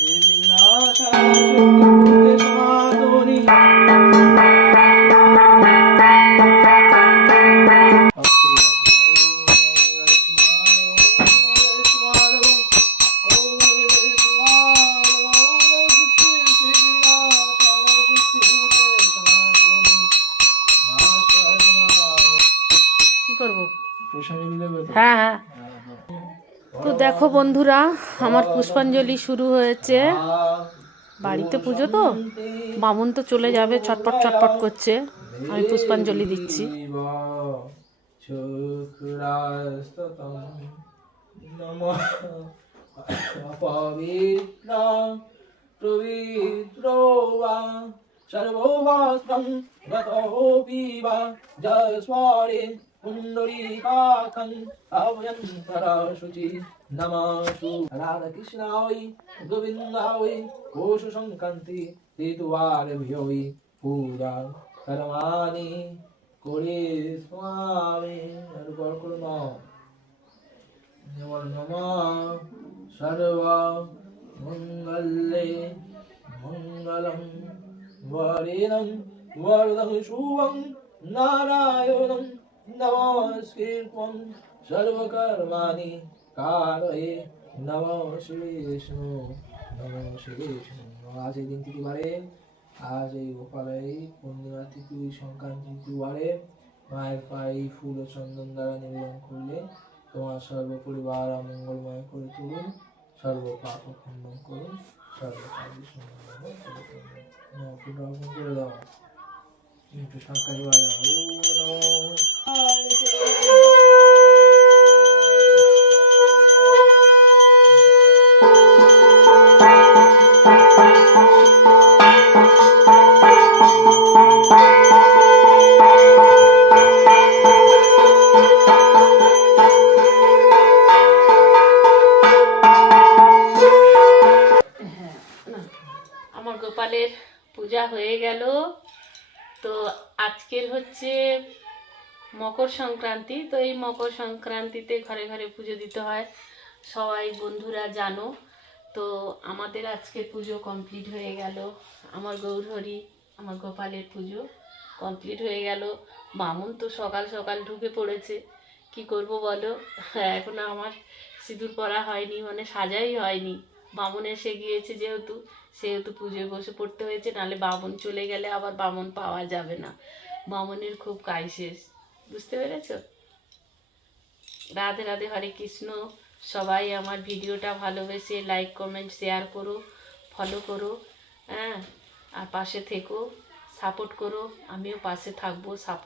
কি করব? হ্যাঁ হ্যাঁ। তো দেখো বন্ধুরা, আমার পুষ্পাঞ্জলি শুরু হয়েছে। বাড়িতে পুজো তো, বামুন তো চলে যাবে, ছটপট ছটপট করছে। আমি পুষ্পাঞ্জলি দিচ্ছি। পবিত্রং পবিত্রো বা সর্বমাস্ত্রং গতোপি বা জস্বরে পুণ্ডরীকাখং অভয়ন্তরশুচি নমঃ রাধাকৃষ্ণায় গোবিন্দায় কোশ সংক্রান্তি ঋতুয়ারভ্যোই পূজা কর্মাণি করে স্বামী আর বর করো না নমঃ নমঃ সর্ব মঙ্গলে মঙ্গলম বরদং শুভং নারায়ণং নমস্কৃত্যং সর্বকর্মাণি কারয়ে নম শ্রী বিষ্ণু নম শ্রী বিষ্ণু আজ এই দিন তিথিবারে আজ এই গোপালয় পূর্ণিমা তিথি সংক্রান্তি তিথিবারে মায়ের পায়ে ফুল ও চন্দন দ্বারা নিবেদন করলে তোমার সর্ব পরিবার মঙ্গলময় করে তুলুন সর্ব পাপ খণ্ডন করুন সর্ব কাজ করে দাও। একটু সংখ্যায় বাজাও ও নমঃ গোপালের পূজা হয়ে গেল। তো আজকের হচ্ছে মকর সংক্রান্তি। তো এই মকর সংক্রান্তিতে ঘরে ঘরে পুজো দিতে হয়। সবাই বন্ধুরা জানো। তো আমাদের আজকে পুজো কমপ্লিট হয়ে গেল। আমার গৌরহরি, আমার গোপালের পুজো কমপ্লিট হয়ে গেল। বামুন তো সকাল সকাল ঢুকে পড়েছে। কি করব বলো? এখনও আমার সিঁদুর পরা হয়নি মানে সাজাই হয়নি। বামুন এসে গিয়েছে যেহেতু, সেহেতু পুজোয় বসে পড়তে হয়েছে, নাহলে বামুন চলে গেলে আবার বামুন পাওয়া যাবে না। বামুনের খুব কাই শেষ বুঝতে পেরেছ? রাধে রাধে হরে কৃষ্ণ, সবাই আমার ভিডিওটা ভালোবেসে লাইক কমেন্ট শেয়ার করো ফলো করো হ্যাঁ? আর পাশে থেকো সাপোর্ট করো, আমিও পাশে থাকব সাপোর্ট